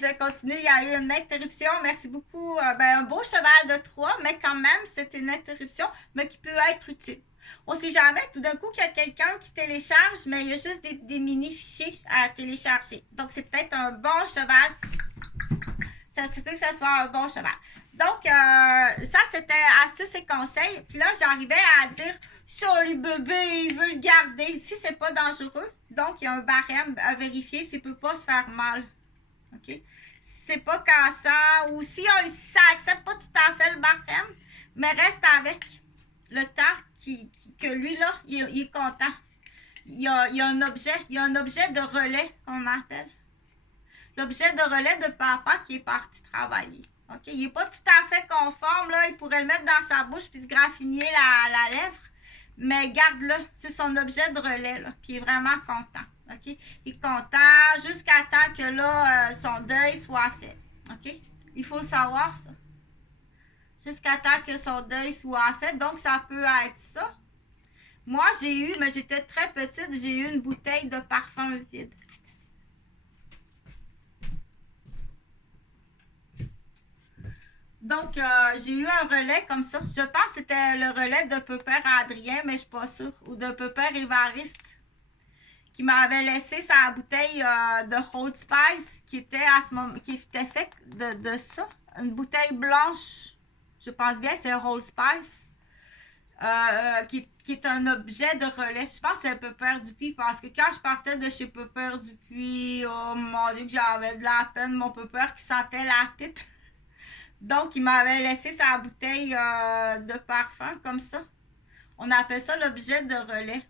je continue. Il y a eu une interruption. Merci beaucoup. Un beau cheval de Troie, mais quand même, c'est une interruption, mais qui peut être utile. On sait jamais, tout d'un coup, qu'il y a quelqu'un qui télécharge, mais il y a juste des mini-fichiers à télécharger. Donc, c'est peut-être un bon cheval. Ça se peut que ça soit un bon cheval. Donc, ça, c'était astuces et conseils. Puis là, j'arrivais à dire, ça, les bébés, il veut le garder. Si c'est pas dangereux, donc il y a un barème à vérifier s'il peut pas se faire mal. OK? Si c'est pas cassant ou si ça accepte pas tout à fait le barème, mais reste avec le temps que lui, là, il est content. Il y a un objet de relais qu'on appelle. L'objet de relais de papa qui est parti travailler. OK? Il n'est pas tout à fait conforme, là. Il pourrait le mettre dans sa bouche puis se graffiner la lèvre. Mais garde-le. C'est son objet de relais, là. Puis il est vraiment content. OK? Il est content jusqu'à temps que, là, son deuil soit fait. OK? Il faut le savoir, ça. Jusqu'à temps que son deuil soit fait. Donc, ça peut être ça. Moi, mais j'étais très petite, j'ai eu une bouteille de parfum vide. Donc, j'ai eu un relais comme ça. Je pense que c'était le relais de Pépère Adrien, mais je ne suis pas sûre. Ou de Pépère Évariste, qui m'avait laissé sa bouteille de Old Spice, qui était à ce moment, qui était faite de ça. Une bouteille blanche, je pense bien, c'est Old Spice, qui est un objet de relais. Je pense que c'est Pépère Dupuis, parce que quand je partais de chez Pépère Dupuis, oh mon Dieu, que j'avais de la peine, mon Pépère qui sentait la pipe. Donc, il m'avait laissé sa bouteille de parfum comme ça. On appelle ça l'objet de relais.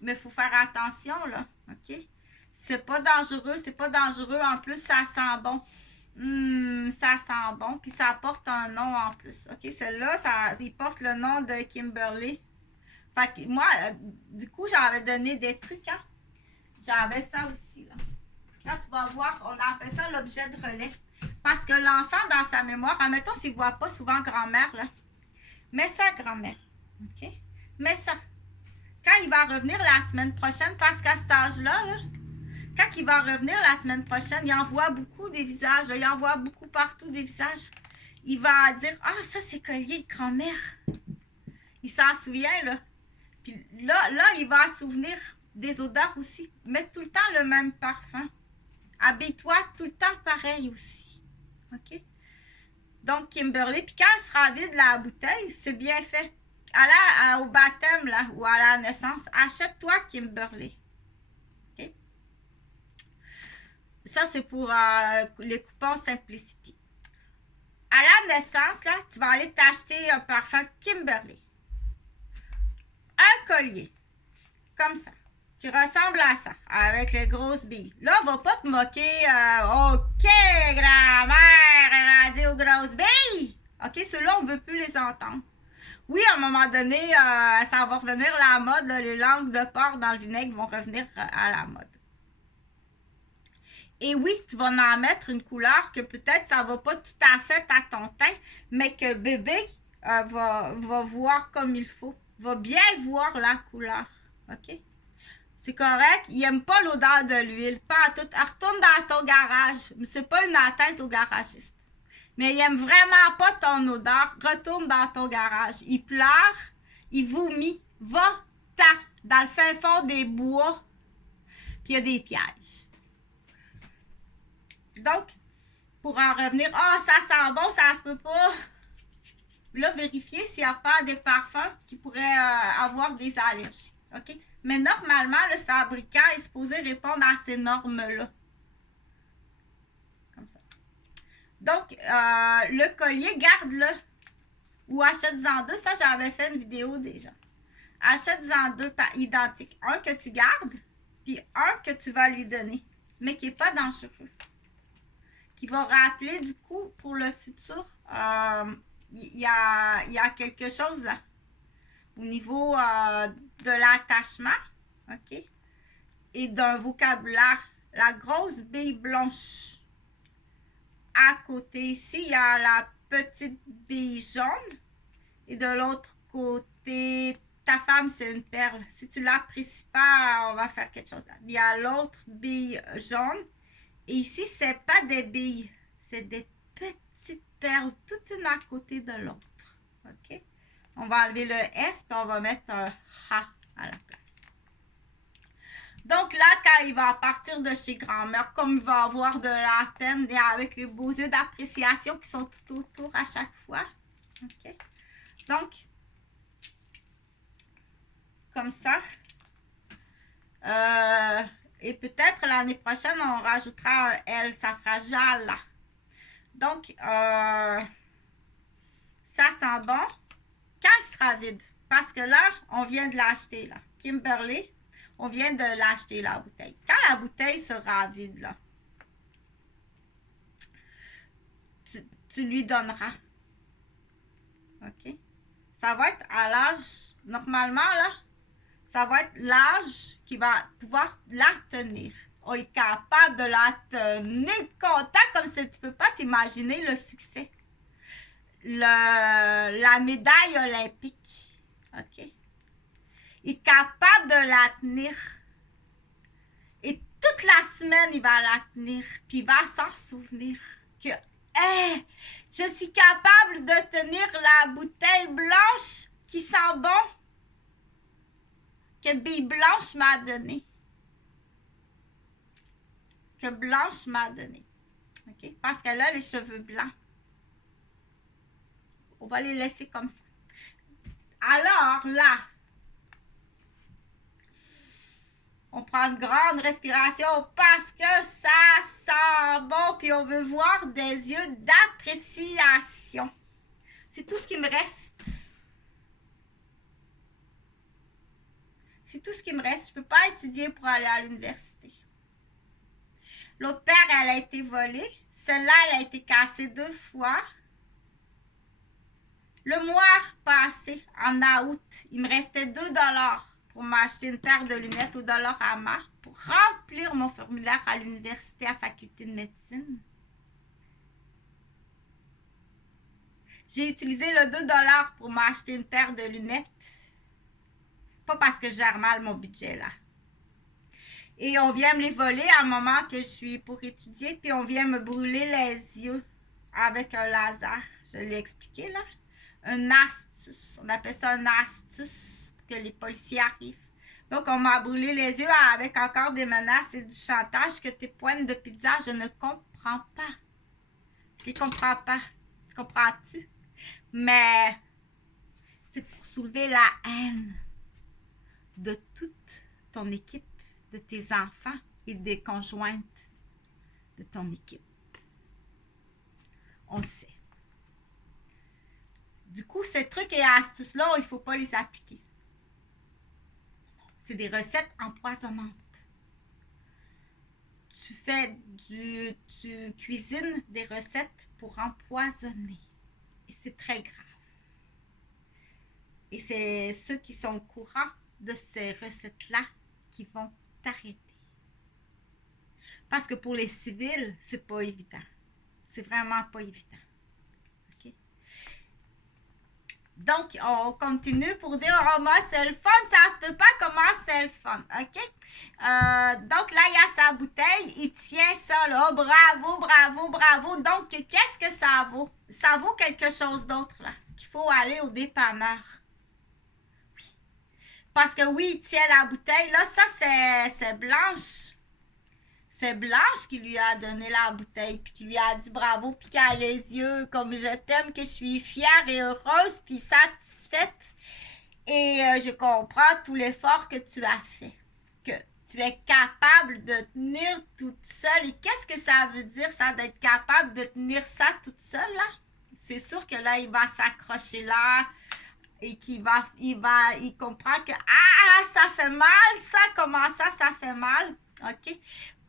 Mais il faut faire attention, là. OK? C'est pas dangereux, c'est pas dangereux. En plus, ça sent bon. Ça sent bon. Puis ça porte un nom en plus. OK? Celle-là, il porte le nom de Kimberly. Fait que moi, du coup, j'avais donné des trucs, hein? J'avais ça aussi, là. Quand tu vas voir, on appelle ça l'objet de relais. Parce que l'enfant, dans sa mémoire, admettons s'il ne voit pas souvent grand-mère, là, mets ça grand-mère. OK? Mets ça. Quand il va revenir la semaine prochaine, parce qu'à cet âge-là, là, quand il va revenir la semaine prochaine, il en voit beaucoup des visages, là, il en voit beaucoup partout des visages. Il va dire, ah, ça, c'est collier de grand-mère. Il s'en souvient, là. Puis là, il va se souvenir des odeurs aussi. Mets tout le temps le même parfum. Habille-toi tout le temps pareil aussi. OK? Donc, Kimberly, puis quand elle sera vide la bouteille, c'est bien fait. Au baptême, là, ou à la naissance, achète-toi Kimberly. OK? Ça, c'est pour les coupons Simplicity. À la naissance, là, tu vas aller t'acheter un parfum Kimberly. Un collier. Comme ça. Qui ressemble à ça, avec les grosses billes. Là, on va pas te moquer. OK, grand-mère, elle a dit aux grosses billes. OK, ceux-là, on veut plus les entendre. Oui, à un moment donné, ça va revenir à la mode. Là, les langues de porc dans le vinaigre vont revenir à la mode. Et oui, tu vas en mettre une couleur que peut-être ça va pas tout à fait à ton teint, mais que bébé va voir comme il faut. Va bien voir la couleur. OK? C'est correct. Il n'aime pas l'odeur de l'huile. Pas à tout. Retourne dans ton garage. C'est pas une atteinte au garagiste. Mais il aime vraiment pas ton odeur. Retourne dans ton garage. Il pleure. Il vomit. Va-t'en dans le fin fond des bois. Puis il y a des pièges. Donc, pour en revenir, ça sent bon, ça se peut pas. Là, vérifier s'il n'y a pas des parfums qui pourraient avoir des allergies. OK? Mais normalement, le fabricant est supposé répondre à ces normes-là. Comme ça. Donc, le collier, garde-le. Ou achète-en deux. Ça, j'avais fait une vidéo déjà. Achète-en deux identiques. Un que tu gardes, puis un que tu vas lui donner. Mais qui n'est pas dangereux. Qui va rappeler, du coup, pour le futur, il y a quelque chose là. Au niveau de l'attachement, OK? Et d'un vocabulaire. La grosse bille blanche. À côté ici, il y a la petite bille jaune. Et de l'autre côté, ta femme, c'est une perle. Si tu l'apprécies pas, on va faire quelque chose là. Il y a l'autre bille jaune. Et ici, c'est pas des billes. C'est des petites perles, toutes une à côté de l'autre. OK? On va enlever le S, puis on va mettre un H à la place. Donc là, quand il va partir de chez grand-mère, comme il va avoir de la peine, et avec les beaux yeux d'appréciation qui sont tout autour à chaque fois. OK? Donc, comme ça. Et peut-être l'année prochaine, on rajoutera un L, ça fera Jala. Donc, ça sent bon quand il sera vide. Parce que là, on vient de l'acheter, là. Kimberly, on vient de l'acheter, la bouteille. Quand la bouteille sera vide, là, tu lui donneras. OK? Ça va être à l'âge, normalement, là, ça va être l'âge qui va pouvoir la tenir. On est capable de la tenir content comme si tu peux pas t'imaginer le succès. La médaille olympique. OK? Il est capable de la tenir. Et toute la semaine, il va la tenir. Puis il va s'en souvenir que hey, je suis capable de tenir la bouteille blanche qui sent bon que Bille Blanche m'a donné. Que Blanche m'a donné. OK? Parce qu'elle a les cheveux blancs. On va les laisser comme ça. Alors là, on prend une grande respiration parce que ça sent bon. Puis on veut voir des yeux d'appréciation. C'est tout ce qui me reste. C'est tout ce qui me reste. Je ne peux pas étudier pour aller à l'université. L'autre paire, elle a été volée. Celle-là, elle a été cassée 2 fois. Le mois passé, en août, il me restait 2 $ pour m'acheter une paire de lunettes au Dollarama pour remplir mon formulaire à l'université à faculté de médecine. J'ai utilisé le 2 $ pour m'acheter une paire de lunettes. Pas parce que je gère mal mon budget, là. Et on vient me les voler à un moment que je suis pour étudier, puis on vient me brûler les yeux avec un laser. Je l'ai expliqué, là. Un astuce. On appelle ça un astuce pour que les policiers arrivent. Donc, on m'a brûlé les yeux avec encore des menaces et du chantage que tes pointes de pizza, je ne comprends pas. Je ne comprends pas. Comprends-tu? Mais c'est pour soulever la haine de toute ton équipe, de tes enfants et des conjointes de ton équipe. On sait. Du coup, ces trucs et astuces-là, il ne faut pas les appliquer. C'est des recettes empoisonnantes. Tu cuisines des recettes pour empoisonner. Et c'est très grave. Et c'est ceux qui sont au courant de ces recettes-là qui vont t'arrêter. Parce que pour les civils, c'est pas évident. C'est vraiment pas évident. OK? Donc, on continue pour dire, oh, moi, c'est le fun, ça se peut pas comment c'est le fun. OK? Donc, là, il y a sa bouteille, il tient ça, là. Oh, bravo, bravo, bravo. Donc, qu'est-ce que ça vaut? Ça vaut quelque chose d'autre, là, qu'il faut aller au dépanneur. Parce que oui, il tient la bouteille. Là, ça, c'est Blanche. C'est Blanche qui lui a donné la bouteille, puis qui lui a dit bravo, puis qui a les yeux comme je t'aime, que je suis fière et heureuse, puis satisfaite. Et je comprends tout l'effort que tu as fait. Que tu es capable de tenir toute seule. Et qu'est-ce que ça veut dire, ça, d'être capable de tenir ça toute seule, là? C'est sûr que là, il va s'accrocher là. Et il comprend que ça fait mal, ça, comment ça fait mal, OK?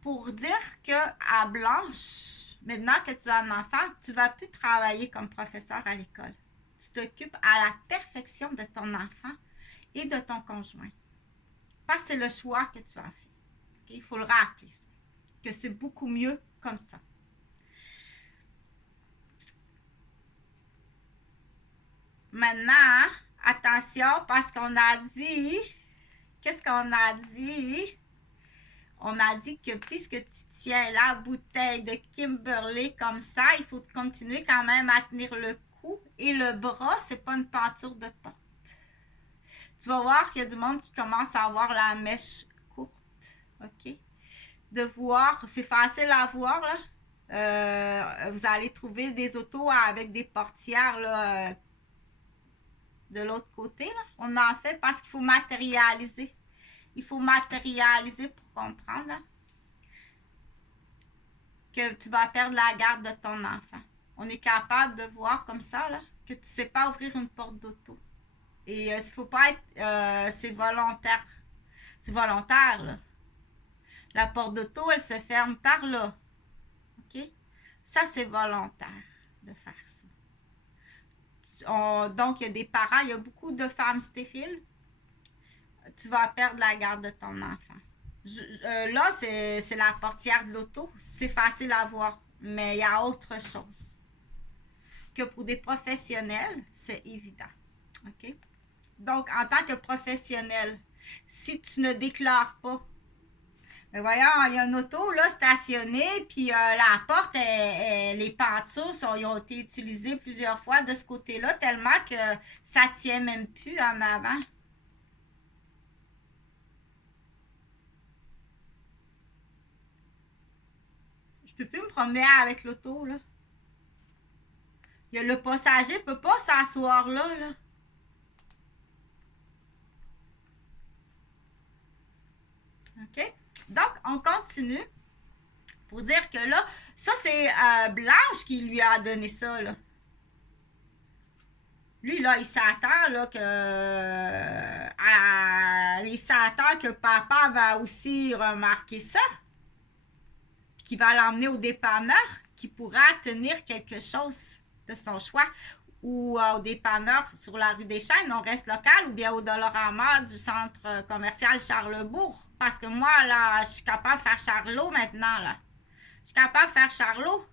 Pour dire que à Blanche, maintenant que tu as un enfant, tu ne vas plus travailler comme professeur à l'école. Tu t'occupes à la perfection de ton enfant et de ton conjoint. Parce que c'est le choix que tu as fait. Okay? Il faut le rappeler, ça. Que c'est beaucoup mieux comme ça. Maintenant, attention, parce qu'on a dit, qu'est-ce qu'on a dit? On a dit que puisque tu tiens la bouteille de Kimberley comme ça, il faut continuer quand même à tenir le cou et le bras, c'est pas une peinture de porte. Tu vas voir qu'il y a du monde qui commence à avoir la mèche courte, ok? De voir, c'est facile à voir, là. Vous allez trouver des autos avec des portières, là, de l'autre côté, là. On en fait parce qu'il faut matérialiser. Il faut matérialiser pour comprendre, là, que tu vas perdre la garde de ton enfant. On est capable de voir comme ça, là, que tu ne sais pas ouvrir une porte d'auto. Et il ne faut pas être... c'est volontaire. C'est volontaire, là. La porte d'auto, elle se ferme par là. OK? Ça, c'est volontaire de faire ça. Donc, il y a des parents, il y a beaucoup de femmes stériles. Tu vas perdre la garde de ton enfant. Là, c'est la portière de l'auto. C'est facile à voir. Mais il y a autre chose. Que pour des professionnels, c'est évident. OK? Donc, en tant que professionnel, si tu ne déclares pas, mais voyons, il y a une auto là stationnée, puis la porte, les pentures ils ont été utilisées plusieurs fois de ce côté-là, tellement que ça ne tient même plus en avant. Je peux plus me promener avec l'auto, là. Le passager ne peut pas s'asseoir là, là. OK? Donc, on continue pour dire que là, ça, c'est Blanche qui lui a donné ça, là. Lui, là, il s'attend, là, il s'attend que papa va aussi remarquer ça. Puis qu'il va l'emmener au dépanneur, qui pourra tenir quelque chose de son choix. Ou au dépanneur sur la rue des Chênes, on reste local, ou bien au Dollarama du centre commercial Charlesbourg. Parce que moi, là, je suis capable de faire Charlot maintenant, là. Je suis capable de faire Charlot.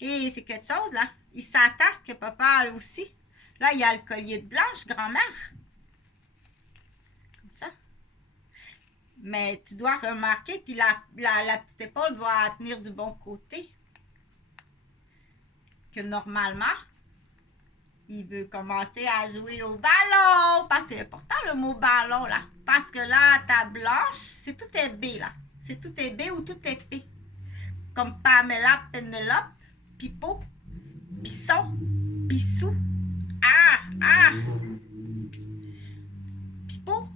Et c'est quelque chose, là. Il s'attend que papa aussi. Là, il y a le collier de Blanche, grand-mère. Comme ça. Mais tu dois remarquer, puis la petite épaule va tenir du bon côté. Que normalement, il veut commencer à jouer au ballon. Parce que c'est important le mot ballon, là. Parce que là, ta Blanche, c'est tout est B, là. C'est tout est B ou tout est P. Comme Pamela, Penelope, Pipo, Pisson, Pissou. Pipo,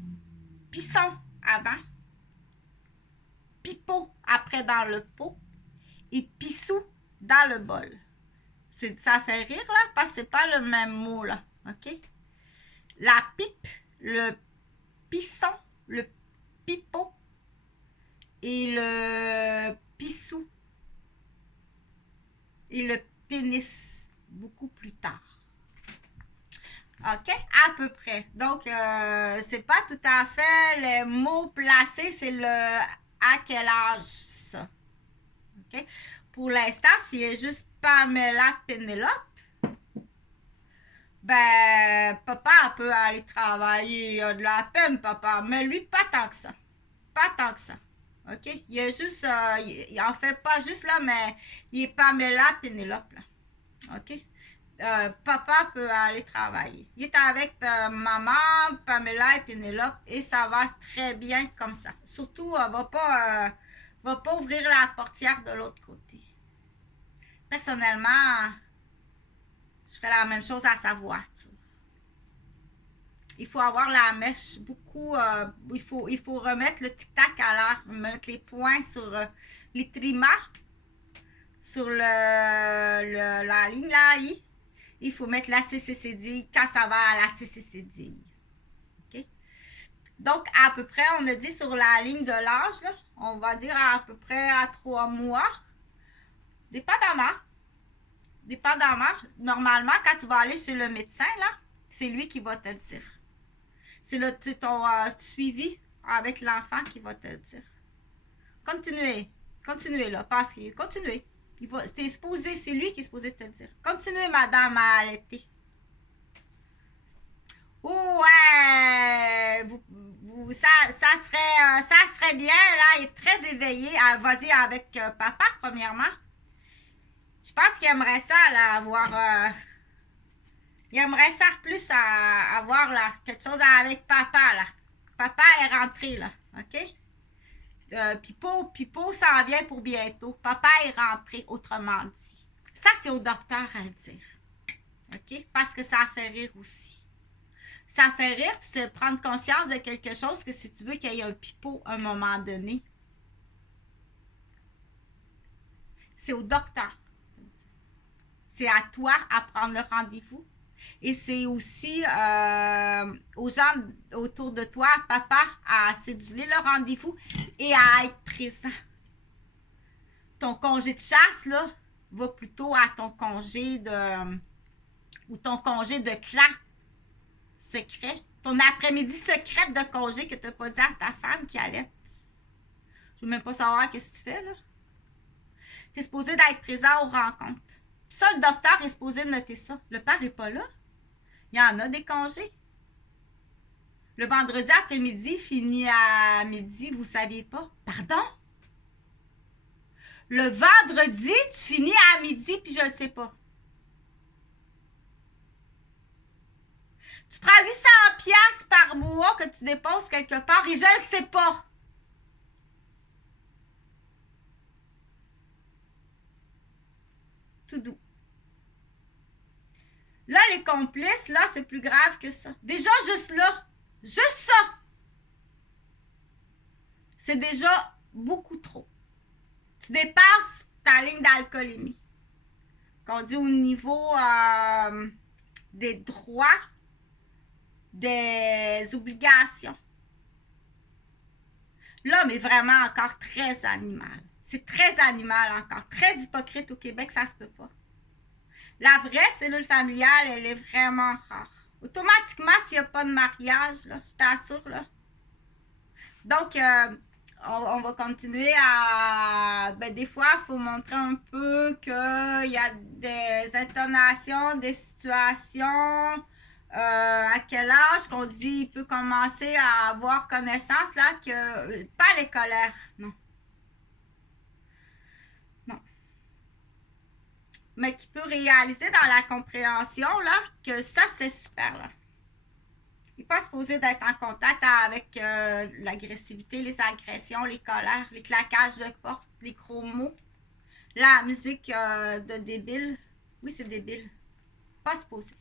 Pisson avant. Pipo après dans le pot. Et Pissou dans le bol. Ça fait rire, là, parce que c'est pas le même mot, là. OK? La pipe, le pisson, le pipeau et le pissou et le pénis beaucoup plus tard. OK? À peu près. Donc, c'est pas tout à fait les mots placés, c'est le à quel âge, ça. OK? Pour l'instant, c'est juste Pamela Penelope. Ben, papa peut aller travailler, il a de la peine, papa. Mais lui, pas tant que ça. Pas tant que ça. OK? Il est juste, il en fait pas juste là, mais il est Pamela Penelope, là. OK? Papa peut aller travailler. Il est avec maman, Pamela et Penelope et ça va très bien comme ça. Surtout, va pas ouvrir la portière de l'autre côté. Personnellement, je ferais la même chose à sa voiture. Il faut avoir la mèche beaucoup. Il faut remettre le tic-tac à l'heure, mettre les points sur les trimmas, sur la ligne là. Il faut mettre la CCCD quand ça va à la CCCD. OK? Donc, à peu près, on a dit sur la ligne de l'âge, là, on va dire à peu près à 3 mois. Dépendamment, normalement, quand tu vas aller chez le médecin, là, c'est lui qui va te le dire. C'est ton suivi avec l'enfant qui va te le dire. Continuez là, parce que continuez. C'est lui qui est supposé te le dire. Continuez, madame, à allaiter. Ouais, ça serait bien, là, il est très éveillé. Vas-y avec papa, premièrement. Je pense qu'il aimerait ça, là, avoir... il aimerait ça plus avoir, là, quelque chose avec papa, là. Papa est rentré, là, OK? Pipo s'en vient pour bientôt. Papa est rentré, autrement dit. Ça, c'est au docteur à le dire. OK? Parce que ça fait rire aussi. Ça fait rire, puis c'est prendre conscience de quelque chose que si tu veux qu'il y ait un pipeau à un moment donné, c'est au docteur. C'est à toi à prendre le rendez-vous. Et c'est aussi aux gens autour de toi, papa, à céduler le rendez-vous et à être présent. Ton congé de chasse, là, va plutôt à ton congé de... ou ton congé de clan secret. Ton après-midi secrète de congé que tu n'as pas dit à ta femme qui allait. Je veux même pas savoir qu'est-ce que tu fais, là. Tu es supposé d'être présent aux rencontres. Puis ça, le docteur est supposé de noter ça. Le père n'est pas là. Il y en a des congés. Le vendredi après-midi finit à midi, vous ne saviez pas. Pardon? Le vendredi, tu finis à midi, puis je ne le sais pas. Tu prends 800$ par mois que tu déposes quelque part et je ne le sais pas. Tout doux. Là, les complices, là, c'est plus grave que ça. Déjà, juste là, juste ça, c'est déjà beaucoup trop. Tu dépasses ta ligne d'alcoolémie. Qu'on dit au niveau des droits, des obligations. L'homme est vraiment encore très animal. C'est très animal encore. Très hypocrite au Québec, ça se peut pas. La vraie cellule familiale, elle est vraiment rare. Automatiquement, s'il n'y a pas de mariage, là, je t'assure, là. Donc, on va continuer à... Ben, des fois, il faut montrer un peu qu'il y a des intonations, des situations, à quel âge qu'on dit il peut commencer à avoir connaissance, là, que... Pas les colères, non. Non. Mais qui peut réaliser dans la compréhension, là, que ça, c'est super, là. Il n'est pas supposé d'être en contact avec l'agressivité, les agressions, les colères, les claquages de porte, les gros mots, la musique de débile. Oui, c'est débile. Pas supposé.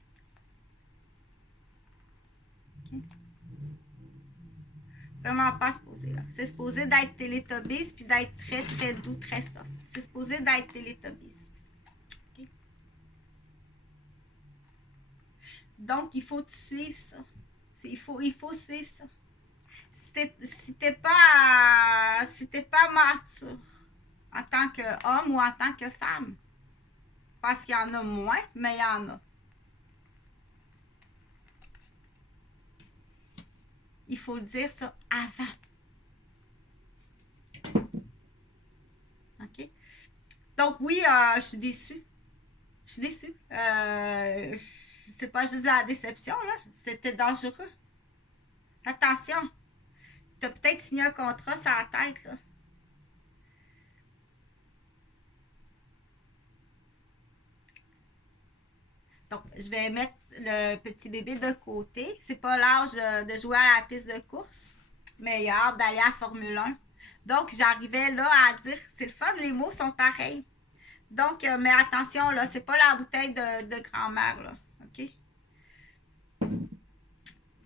Okay. Vraiment pas supposé, là. C'est supposé d'être Teletubbies puis d'être très, très doux, très soft. C'est supposé d'être Teletubbies. Okay. Donc, il faut suivre ça. Il faut suivre ça. Si t'es pas mature en tant qu'homme ou en tant que femme, parce qu'il y en a moins, mais il y en a. Il faut dire ça avant. OK? Donc oui, je suis déçue. Je suis déçue. C'est pas juste de la déception, là. C'était dangereux. Attention. T'as peut-être signé un contrat sur la tête, là. Donc, je vais mettre le petit bébé de côté. C'est pas l'âge de jouer à la piste de course, mais il a hâte d'aller à Formule 1. Donc, j'arrivais là à dire, c'est le fun, les mots sont pareils. Donc, mais attention, là, c'est pas la bouteille de grand-mère, là, OK?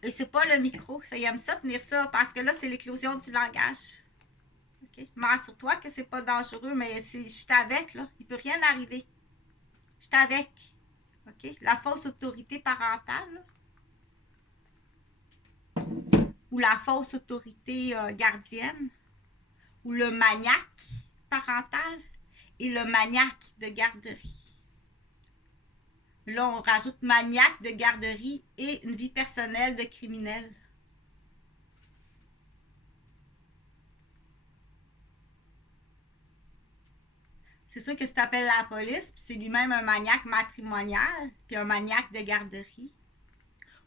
Et c'est pas le micro, ça, il aime ça, tenir ça, parce que là, c'est l'éclosion du langage. OK? Mais assure-toi que c'est pas dangereux, mais je suis avec, là, il peut rien arriver. Je suis avec. OK? La fausse autorité parentale, là. Ou la fausse autorité gardienne, ou le maniaque parental et le maniaque de garderie. Là, on rajoute maniaque de garderie et une vie personnelle de criminel. C'est sûr que si tu appelles la police, puis c'est lui-même un maniaque matrimonial, puis un maniaque de garderie.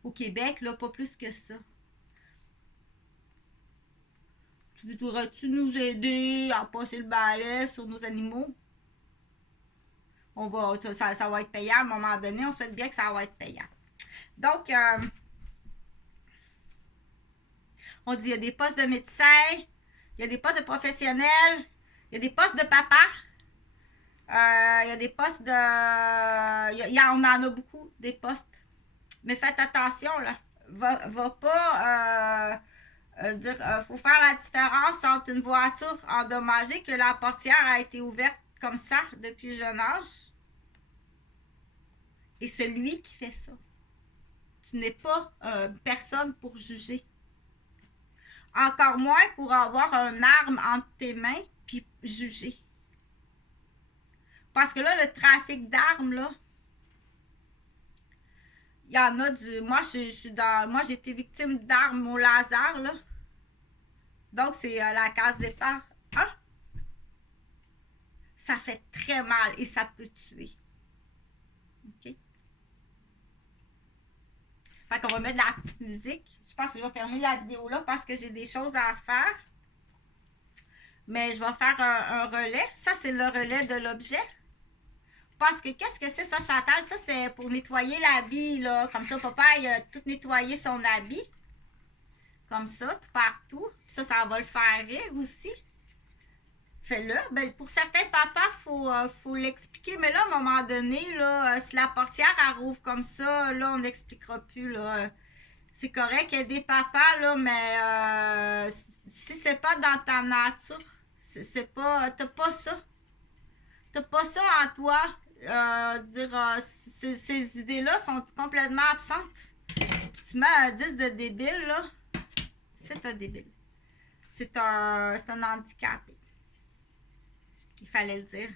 Au Québec, là, pas plus que ça. voudrais-tu nous aider à passer le balai sur nos animaux? Ça va être payant à un moment donné. On souhaite bien que ça va être payant. Donc, on dit il y a des postes de médecins, il y a des postes de professionnels, il y a des postes de papa, il y a des postes de... on en a beaucoup, des postes. Mais faites attention, là. Va pas dire... faut faire la différence entre une voiture endommagée, que la portière a été ouverte comme ça depuis jeune âge, et celui qui fait ça. Tu n'es pas personne pour juger. Encore moins pour avoir un arme entre tes mains puis juger. Parce que là, le trafic d'armes, là, il y en a du... Moi, moi, j'ai été victime d'armes au laser, là. Donc, c'est la case départ 1. Ça fait très mal et ça peut tuer. OK? Fait qu'on va mettre de la petite musique. Je pense que je vais fermer la vidéo là parce que j'ai des choses à faire. Mais je vais faire un relais. Ça, c'est le relais de l'objet. Parce que qu'est-ce que c'est ça, Chantal? Ça, c'est pour nettoyer l'habit, là. Comme ça, papa, il a tout nettoyé son habit. Comme ça, tout partout. Puis ça va le faire rire aussi. Fais-le. Ben, pour certains papas, faut l'expliquer. Mais là, à un moment donné, là, si la portière elle rouvre comme ça, là, on n'expliquera plus, là. C'est correct qu'il y ait des papas, là, mais si c'est pas dans ta nature, c'est pas... T'as pas ça. T'as pas ça en toi. Ces idées-là sont complètement absentes. Tu mets un 10 de débile, là. C'est un débile. C'est un handicapé. Il fallait le dire.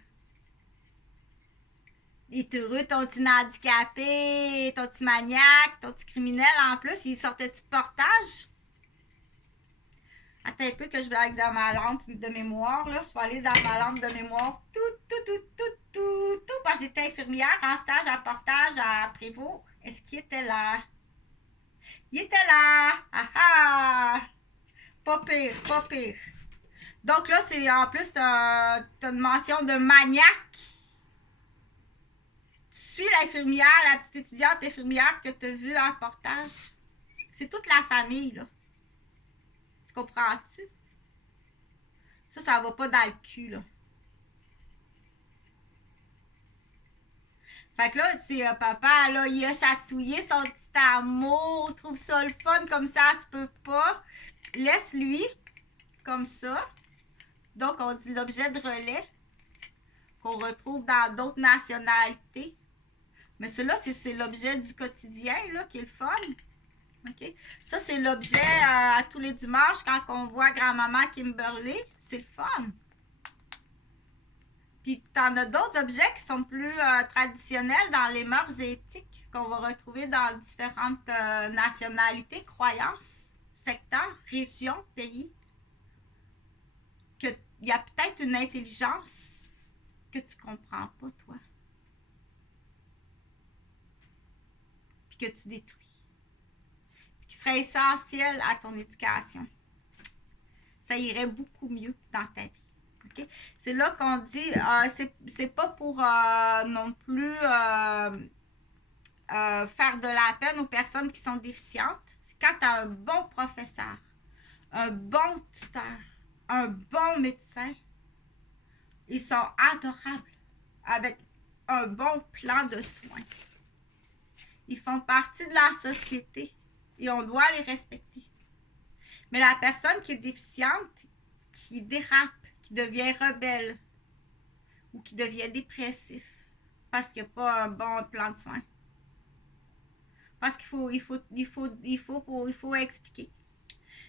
Il est heureux, ton petit handicapé, ton petit maniaque, ton petit criminel. En plus, il sortait-tu de portage? Attends un peu que je vais aller dans ma lampe de mémoire, là. Je vais aller dans ma lampe de mémoire. Tout. Parce que j'étais infirmière en stage à portage à Prévost. Est-ce qu'il était là? Il était là! Ah ah! Pas pire, pas pire. Donc là, c'est en plus, t'as une mention de maniaque. Tu suis l'infirmière, la petite étudiante infirmière que tu as vue en portage. C'est toute la famille, là. Tu comprends-tu? Ça va pas dans le cul, là. Fait que là, c'est papa, là, il a chatouillé son petit amour, trouve ça le fun, comme ça se peut pas. Laisse-lui, comme ça. Donc, on dit l'objet de relais qu'on retrouve dans d'autres nationalités. Mais cela, c'est l'objet du quotidien, là, qui est le fun. OK? Ça, c'est l'objet à tous les dimanches quand on voit grand-maman Kimberly. C'est le fun. Puis, t'en as d'autres objets qui sont plus traditionnels dans les mœurs et éthiques qu'on va retrouver dans différentes nationalités, croyances, secteurs, régions, pays. Qu'il y a peut-être une intelligence que tu comprends pas, toi. Puis que tu détruis. Puis qui serait essentiel à ton éducation. Ça irait beaucoup mieux dans ta vie. Okay? C'est là qu'on dit, c'est pas pour non plus faire de la peine aux personnes qui sont déficientes. C'est quand tu as un bon professeur, un bon tuteur, un bon médecin, ils sont adorables avec un bon plan de soins. Ils font partie de la société et on doit les respecter. Mais la personne qui est déficiente, qui dérape, qui devient rebelle ou qui devient dépressif parce qu'il n'y a pas un bon plan de soins. Parce qu'il faut expliquer.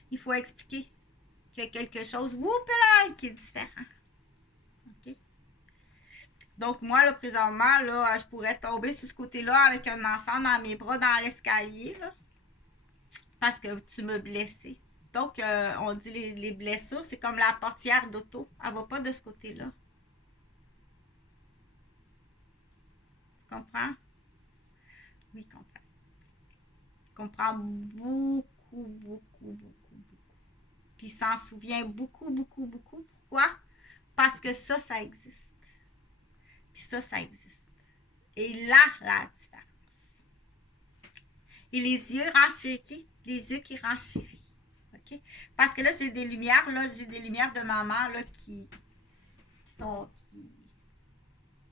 Il faut expliquer qu'il y a quelque chose qui est différent. OK? Donc, moi, là, présentement, là, je pourrais tomber sur ce côté-là avec un enfant dans mes bras dans l'escalier, là, parce que tu m'as blessé. Donc, on dit les blessures, c'est comme la portière d'auto. Elle ne va pas de ce côté-là. Tu comprends? Oui, je comprends. Je comprends beaucoup. Puis il s'en souvient beaucoup, beaucoup, beaucoup. Pourquoi? Parce que ça existe. Puis ça existe. Et là, la différence. Et les yeux renchéris, les yeux qui renchérissent. OK? Parce que là, j'ai des lumières de maman là, qui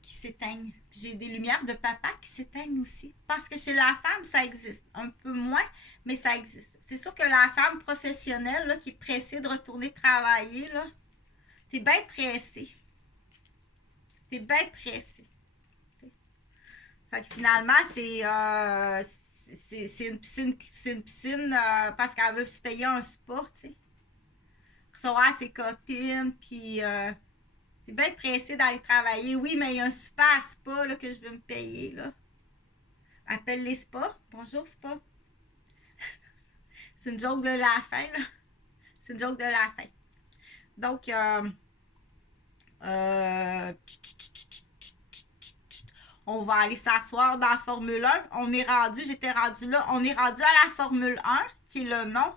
s'éteignent. J'ai des lumières de papa qui s'éteignent aussi. Parce que chez la femme, ça existe. Un peu moins, mais ça existe. C'est sûr que la femme professionnelle là, qui est pressée de retourner travailler, là, t'es bien pressée. T'es bien pressée. Fait que finalement, c'est une piscine parce qu'elle veut se payer un spa, tu sais. Recevoir ses copines, puis t'es bien pressée d'aller travailler. Oui, mais il y a un super spa là, que je veux me payer, là. Appelle les spas. Bonjour, spa. C'est une joke de la fin, là. C'est une joke de la fin. Donc, on va aller s'asseoir dans la Formule 1. J'étais rendu là. On est rendu à la Formule 1, qui est le nom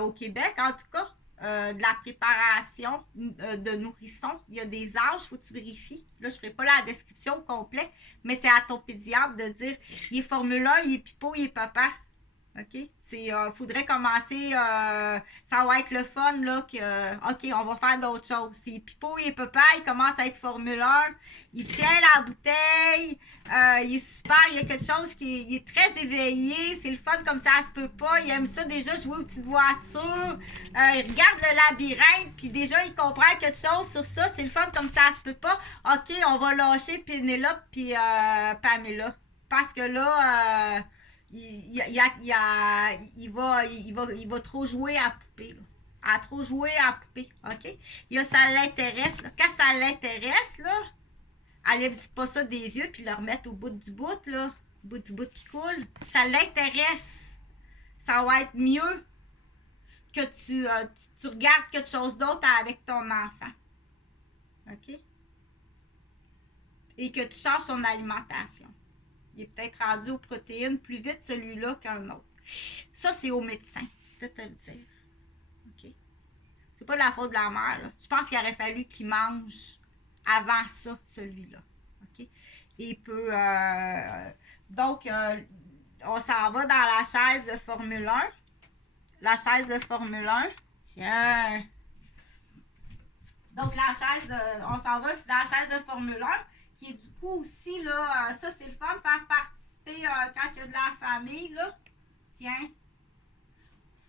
au Québec, en tout cas. De la préparation de nourrissons. Il y a des âges, il faut que tu vérifies. Là, je ne ferai pas la description au complet, mais c'est à ton pédiatre de dire il est Formule 1, il est pipo, il est papa. OK? Faudrait commencer, ça va être le fun, là, que, OK, on va faire d'autres choses. C'est Pipo et Papa, il commence à être Formule 1, il tient la bouteille, il est super, il y a quelque chose il est très éveillé, c'est le fun comme ça se peut pas, il aime ça déjà jouer aux petites voitures, il regarde le labyrinthe, puis déjà il comprend quelque chose sur ça, c'est le fun comme ça se peut pas. OK, on va lâcher Pénélope puis Pamela. Parce que là, il va trop jouer à poupée. Là. À trop jouer à poupée. OK? Ça l'intéresse. Là. Quand ça l'intéresse, là, elle lève pas ça des yeux puis le remettre au bout du bout, là. Au bout du bout qui coule. Ça l'intéresse. Ça va être mieux que tu regardes quelque chose d'autre avec ton enfant. OK? Et que tu changes son alimentation. Il est peut-être rendu aux protéines plus vite celui-là qu'un autre. Ça, c'est au médecin de te le dire. OK? C'est pas de la faute de la mère. Là. Je pense qu'il aurait fallu qu'il mange avant ça, celui-là. OK? Et il peut... donc, on s'en va dans la chaise de Formule 1. La chaise de Formule 1. Tiens! Donc, on s'en va dans la chaise de Formule 1. Qui est du coup aussi, là, ça c'est le fun de faire participer quand il y a de la famille, là. Tiens.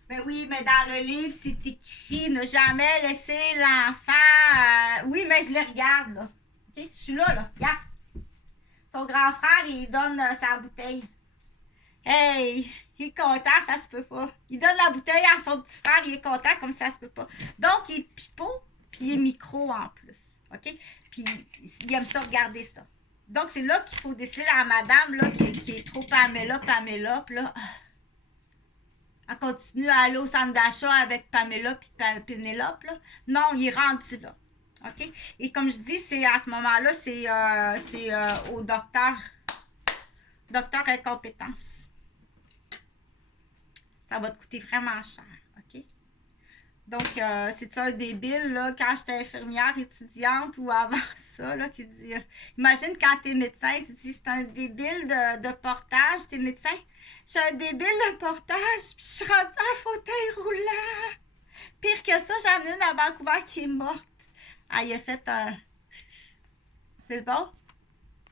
Ben oui, mais dans le livre, c'est écrit ne jamais laisser l'enfant. Oui, mais je le regarde, là. OK? Je suis là, regarde. Son grand frère, il donne sa bouteille. Hey, il est content, ça se peut pas. Il donne la bouteille à son petit frère, il est content comme ça se peut pas. Donc, il est pipeau, puis il est micro en plus. OK? Puis, il aime ça regarder ça. Donc, c'est là qu'il faut déceler la madame là, qui est trop Pamela, puis là, elle continue à aller au centre d'achat avec Pamela puis Pénélope, là. Non, il est rendu là. OK? Et comme je dis, c'est à ce moment-là, c'est au docteur incompétence. Ça va te coûter vraiment cher. OK? Donc, c'est-tu un débile, là, quand j'étais infirmière étudiante ou avant ça, là, qui dit... imagine quand t'es médecin, tu dis, c'est un débile de portage, t'es médecin. Je suis un débile de portage, puis je suis rendue en fauteuil roulant. Pire que ça, j'en ai une à Vancouver qui est morte. Ah, il a fait un... C'est bon?